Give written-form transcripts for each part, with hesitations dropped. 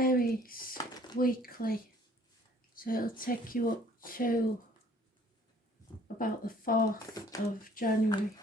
Aries weekly, so it'll take you up to about the 4th of January.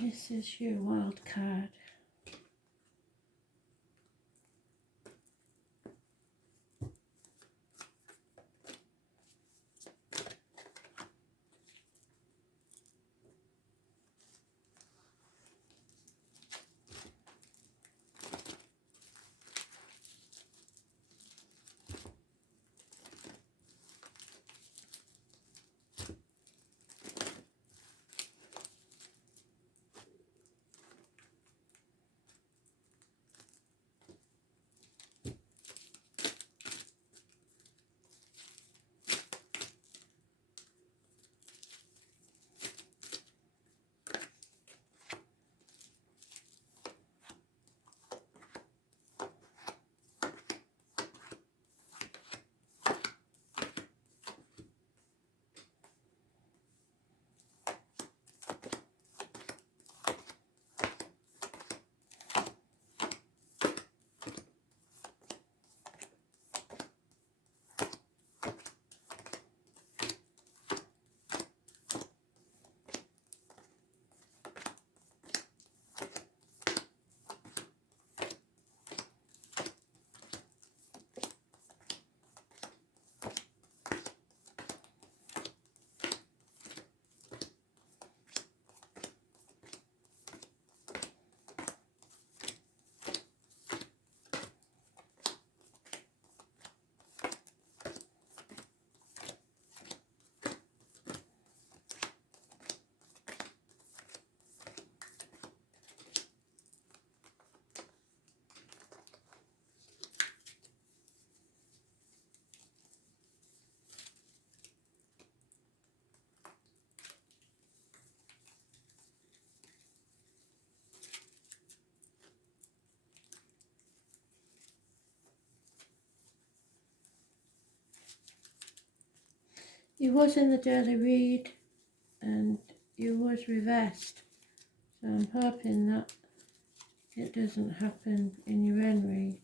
This is your wild card. You was in the daily read and you was reversed, so I'm hoping that it doesn't happen in your own read.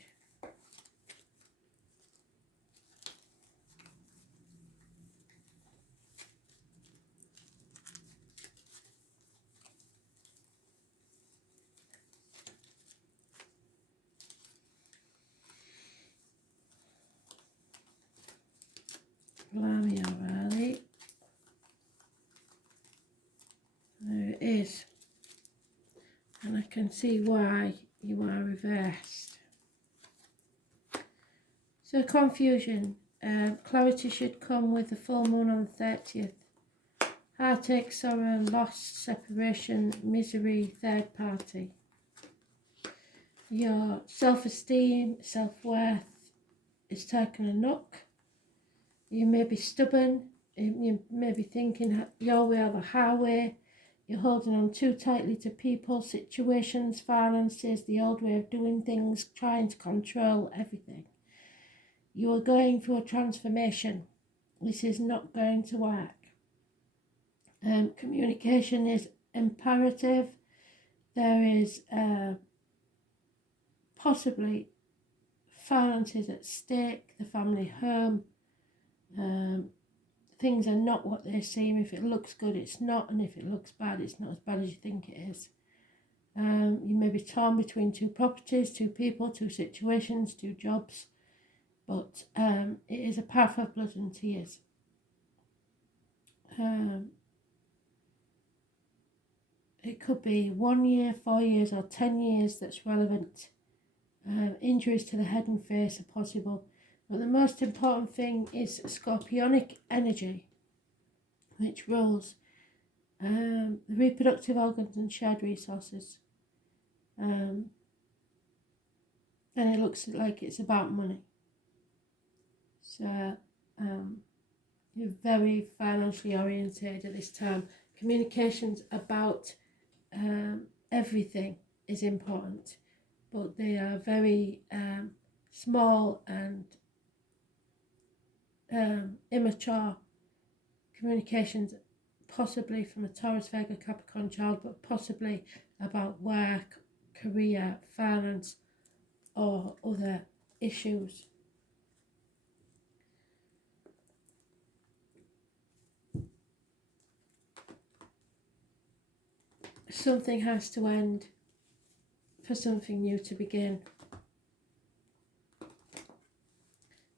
Blimey, alright. There it is. And I can see why you are reversed. So confusion. Clarity should come with the full moon on the 30th. Heartache, sorrow, loss, separation, misery, third party. Your self-esteem, self-worth is taking a knock. You may be stubborn. You may be thinking your way or the highway. You're holding on too tightly to people, situations, finances, the old way of doing things, trying to control everything. You are going through a transformation. This is not going to work. Communication is imperative. There is possibly finances at stake, the family home. Things are not what they seem. If it looks good, it's not, and if it looks bad, it's not as bad as you think it is. You may be torn between two properties, two people, two situations, two jobs, but it is a path of blood and tears. It could be 1 year, 4 years, or 10 years that's relevant. Injuries to the head and face are possible. But the most important thing is scorpionic energy, which rules the reproductive organs and shared resources. And it looks like it's about money. So you're very financially oriented at this time. Communications about everything is important, but they are very small and immature communications possibly from a Taurus, Virgo, Capricorn child, but possibly about work, career, finance, or other issues. Something has to end for something new to begin.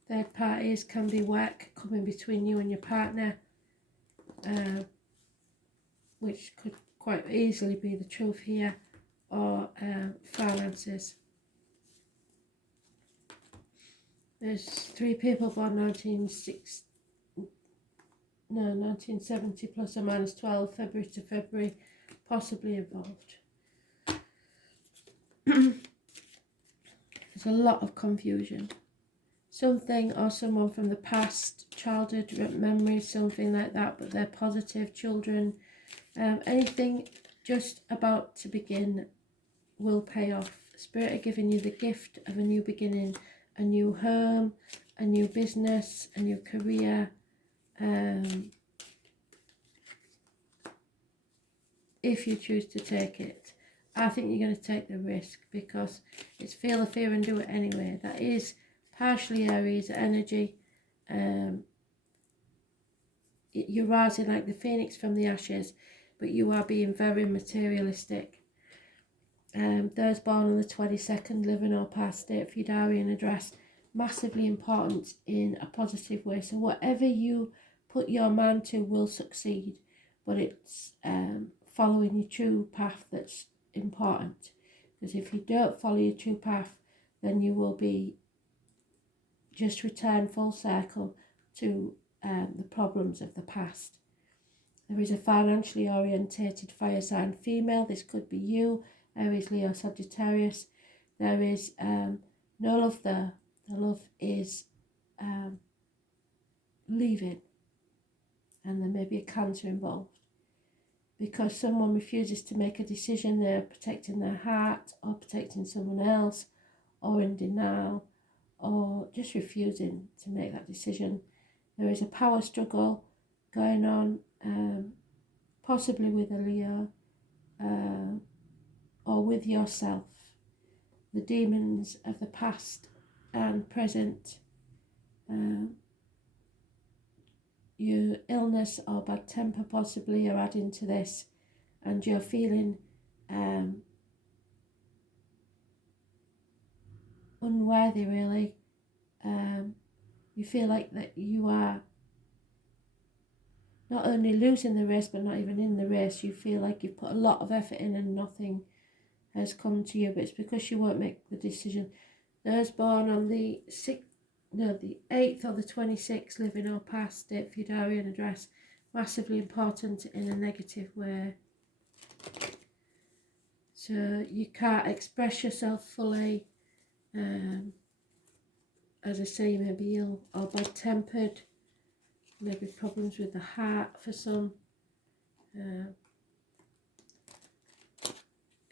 Third parties can be work coming between you and your partner, which could quite easily be the truth here, or finances. There's 3 people born 1970 plus or minus 12, February to February, possibly involved. There's a lot of confusion. Something or someone from the past, childhood memories, something like that, but they're positive. Children, anything just about to begin will pay off. Spirit are giving you the gift of a new beginning, a new home, a new business, a new career. If you choose to take it, I think you're going to take the risk, because it's feel the fear and do it anyway. That is partially Aries energy. You're rising like the phoenix from the ashes, but you are being very materialistic. Those born on the 22nd, living or past, date for your diary and address, massively important in a positive way. So whatever you put your mind to will succeed, but it's following your true path that's important. Because if you don't follow your true path, then you will be just return full circle to the problems of the past. There is a financially orientated fire sign female. This could be you, Aries, Leo, Sagittarius. There is no love there. The love is leaving, and there may be a cancer involved. Because someone refuses to make a decision, they're protecting their heart or protecting someone else, or in denial, or just refusing to make that decision. There is a power struggle going on, possibly with a Leo, or with yourself. The demons of the past and present, your illness or bad temper possibly are adding to this, and you're feeling unworthy, really. You feel like that you are not only losing the race, but not even in the race. You feel like you've put a lot of effort in and nothing has come to you, but it's because you won't make the decision. Those born on the 8th or the 26th, living or past, date for your diary and address, massively important in a negative way. So you can't express yourself fully. As I say, you may be ill or bad-tempered, maybe problems with the heart for some.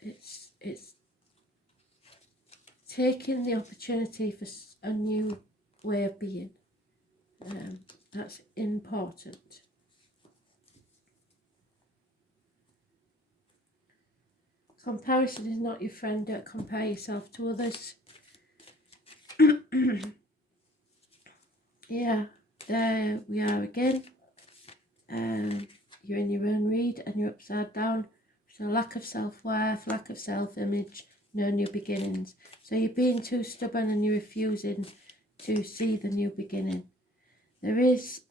It's taking the opportunity for a new way of being. That's important. Comparison is not your friend. Don't compare yourself to others. Yeah, there we are again. You're in your own read and you're upside down. So lack of self-worth, lack of self-image, no new beginnings. So you're being too stubborn and you're refusing to see the new beginning. There is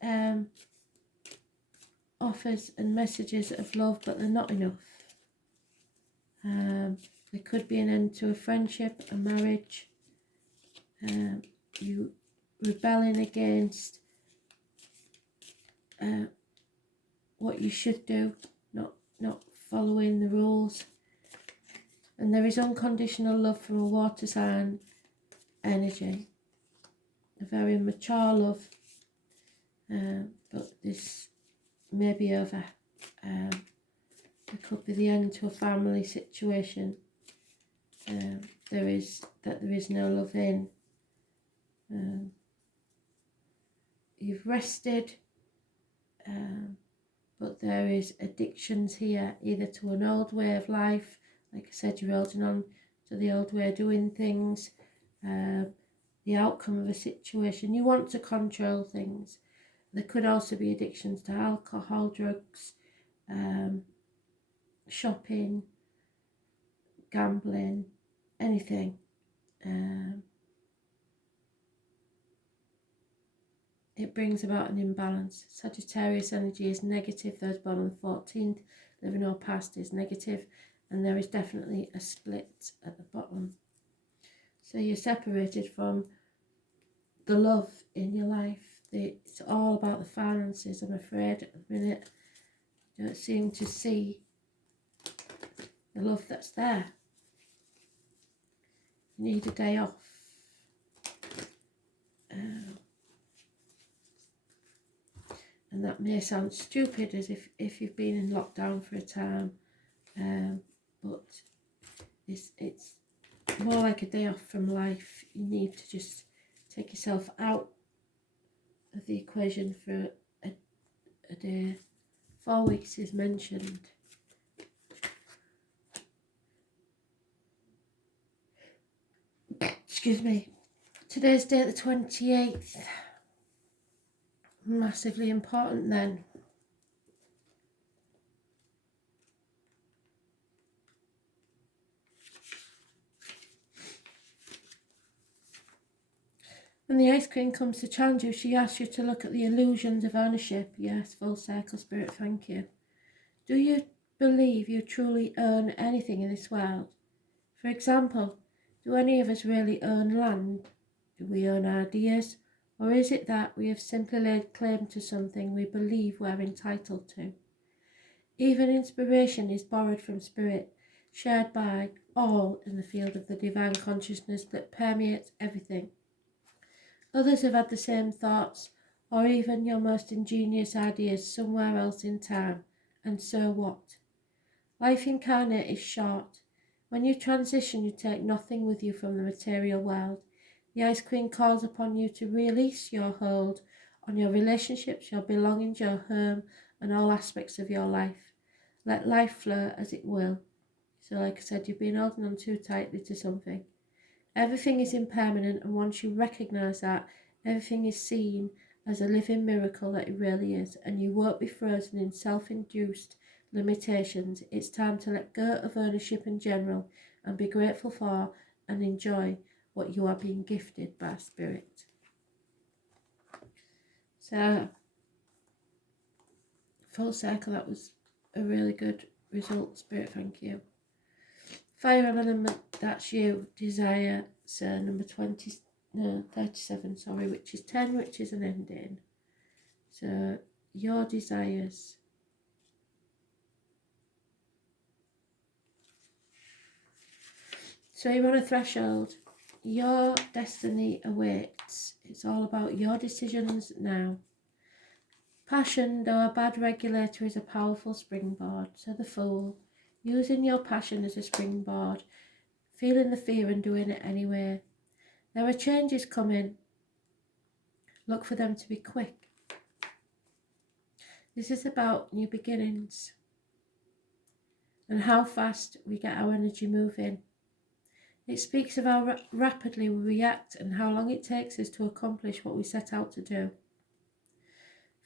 offers and messages of love, but they're not enough. There could be an end to a friendship, a marriage. You rebelling against what you should do, not following the rules. And there is unconditional love from a water sign energy, a very mature love, but this may be over. It could be the end to a family situation. There is no love in. You've rested, but there is addictions here, either to an old way of life, like I said, you're holding on to the old way of doing things, the outcome of a situation. You want to control things. There could also be addictions to alcohol, drugs, shopping, gambling, anything. It brings about an imbalance. Sagittarius energy is negative. Those born on the 14th, living or past, is negative, and there is definitely a split at the bottom. So you're separated from the love in your life. It's all about the finances, I'm afraid, at the minute. You don't seem to see the love that's there. You need a day off. And that may sound stupid, as if you've been in lockdown for a time, but it's more like a day off from life. You need to just take yourself out of the equation for a day. 4 weeks is mentioned. Excuse me. Today's date, the 28th. Massively important then. When the Ice Queen comes to challenge you, she asks you to look at the illusions of ownership. Yes, full circle, Spirit, thank you. Do you believe you truly own anything in this world? For example, do any of us really own land? Do we own ideas? Or is it that we have simply laid claim to something we believe we're entitled to? Even inspiration is borrowed from spirit, shared by all in the field of the divine consciousness that permeates everything. Others have had the same thoughts, or even your most ingenious ideas somewhere else in time, and so what? Life incarnate is short. When you transition, you take nothing with you from the material world. The Ice Queen calls upon you to release your hold on your relationships, your belongings, your home, and all aspects of your life. Let life flow as it will. So like I said, you've been holding on too tightly to something. Everything is impermanent, and once you recognise that, everything is seen as a living miracle that it really is, and you won't be frozen in self-induced limitations. It's time to let go of ownership in general and be grateful for and enjoy what you are being gifted by Spirit. So, full circle, that was a really good result, Spirit, thank you. Fire element, that's you, desire, so number 37, sorry, which is 10, which is an ending. So, your desires. So you're on a threshold. Your destiny awaits. It's all about your decisions now. Passion, though a bad regulator, is a powerful springboard. So the Fool, using your passion as a springboard, feeling the fear and doing it anyway. There are changes coming. Look for them to be quick. This is about new beginnings and how fast we get our energy moving. It speaks of how rapidly we react and how long it takes us to accomplish what we set out to do.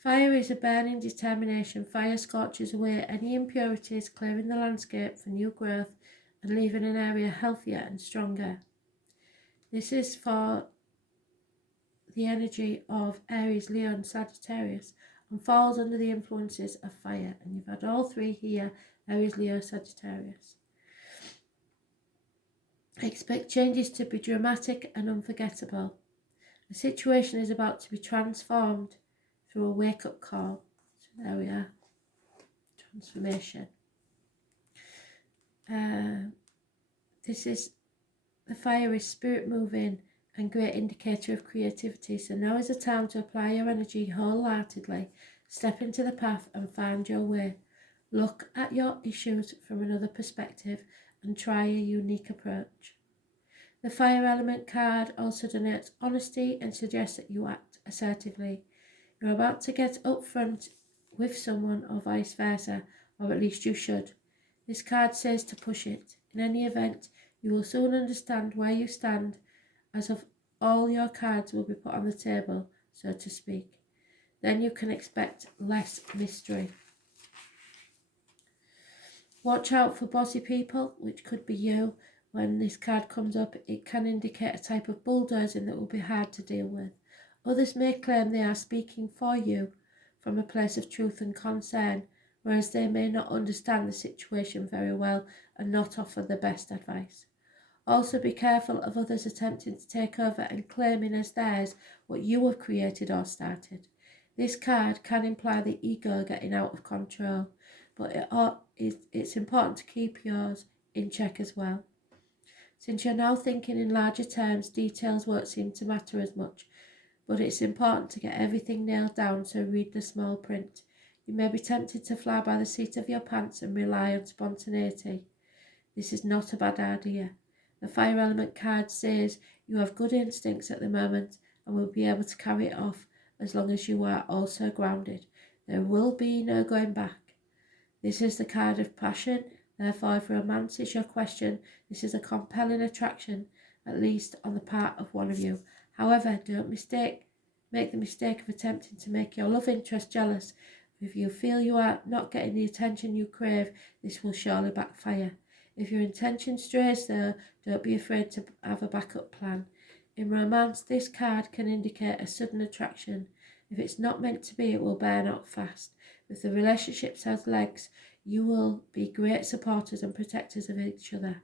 Fire is a burning determination. Fire scorches away any impurities, clearing the landscape for new growth and leaving an area healthier and stronger. This is for the energy of Aries, Leo and Sagittarius, and falls under the influences of fire. And you've had all three here, Aries, Leo, Sagittarius. Expect changes to be dramatic and unforgettable. The situation is about to be transformed through a wake-up call. So there we are. Transformation. This is the fire is spirit moving and great indicator of creativity. So now is the time to apply your energy wholeheartedly. Step into the path and find your way. Look at your issues from another perspective and try a unique approach. The fire element card also denotes honesty and suggests that you act assertively. You're about to get up front with someone or vice versa, or at least you should. This card says to push it. In any event, you will soon understand where you stand, as of all your cards will be put on the table, so to speak. Then you can expect less mystery. Watch out for bossy people, which could be you. When this card comes up, it can indicate a type of bulldozing that will be hard to deal with. Others may claim they are speaking for you from a place of truth and concern, whereas they may not understand the situation very well and not offer the best advice. Also be careful of others attempting to take over and claiming as theirs what you have created or started. This card can imply the ego getting out of control, but it's important to keep yours in check as well. Since you're now thinking in larger terms, details won't seem to matter as much, but it's important to get everything nailed down, so read the small print. You may be tempted to fly by the seat of your pants and rely on spontaneity. This is not a bad idea. The fire element card says you have good instincts at the moment and will be able to carry it off as long as you are also grounded. There will be no going back. This is the card of passion. Therefore, if romance is your question, this is a compelling attraction, at least on the part of one of you. However, don't make the mistake of attempting to make your love interest jealous. If you feel you are not getting the attention you crave, this will surely backfire. If your intention strays though, don't be afraid to have a backup plan. In romance, this card can indicate a sudden attraction. If it's not meant to be, it will burn out fast. If the relationship has legs, you will be great supporters and protectors of each other.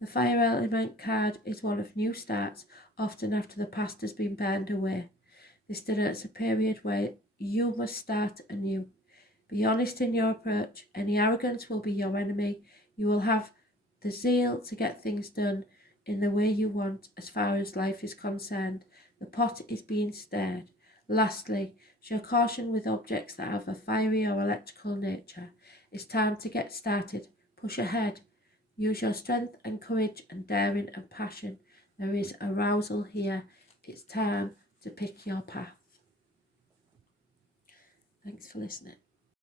The fire element card is one of new starts, often after the past has been burned away. This denotes a period where you must start anew. Be honest in your approach. Any arrogance will be your enemy. You will have the zeal to get things done in the way you want as far as life is concerned. The pot is being stirred. Lastly, show caution with objects that have a fiery or electrical nature. It's time to get started. Push ahead. Use your strength and courage and daring and passion. There is arousal here. It's time to pick your path. Thanks for listening.